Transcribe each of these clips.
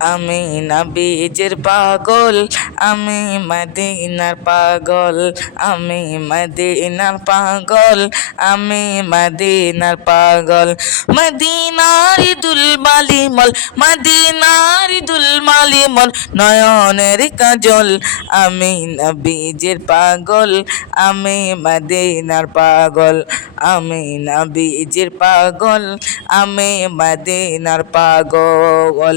আমি নবীজির পাগল, আমি মদিনার পাগল, আমি মদিনার পাগল, আমি মদিনার পাগল। মদিনার দুল মালিমল মদিনার দুল মালিমল নয়নের কাজল। আমি নবীজির পাগল, আমি মদিনার পাগল, আমি নবীজির পাগল, আমি মদিনার পাগল।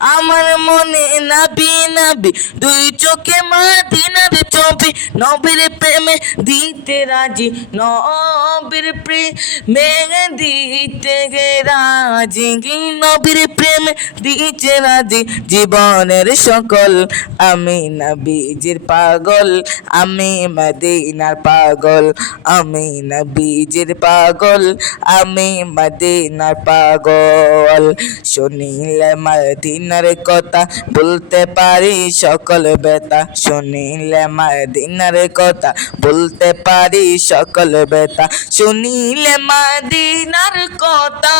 আমার মনে নবী নবী, দুই চোখে মদিনার ছবি। নবীর প্রেমে দিতে রাজি, নবীর প্রেমে দিতে গে রাজি। নবীর প্রেমে দিতে রাজি, জীবনের সকল আমি নবীজির পাগল, আমি মদিনার পাগল, আমি নবীজির পাগল, আমি মদিনার পাগল। শুনিলে মদিনার কথা বলতে পারি, সকল বেতা শুনিলে মদিনার কথা বলতে পারি, সকল বেতা শুনিলে মদিনার কথা।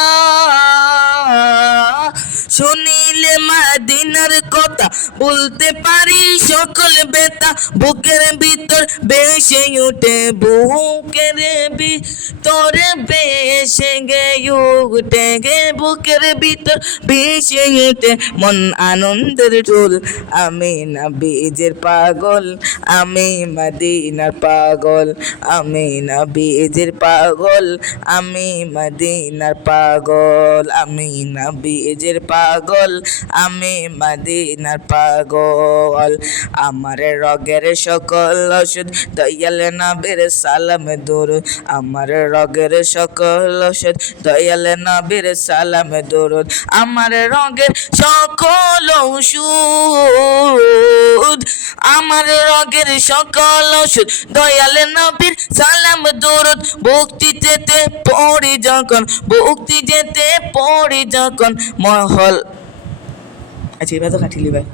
শুনিলে মদিনার কথা বলতে পারি, সকল বেতা বুকের ভিতর বেশে উঠে, বুকের ভিতর বেশে গে উঠে গে বুকের ভিতর উঠে মন আনন্দের ঢোল আমি না বীজের পাগল, আমি মদিনার পাগল, আমি না বীজের পাগল, আমি মদিনার পাগল, আমি না বীজের পাগল, আমি মদিনার পাগল। আমার রগের সকল ওষুধ, দয়াল নবীর সালাম দূর। আমার রগের সকল ওষুধ, দয়াল নবীর সালাম দূর। আমার রঙের সকল ওষুধ, আমার রঙের সকল ঔষুধ দয়াল নবীর সালাম, দরদ, ভক্তি যেতে পড়ি যখন, ভক্তি যেতে পড়ি যখন, মহল। আচ্ছা এবার তো কাটিলি ভাই।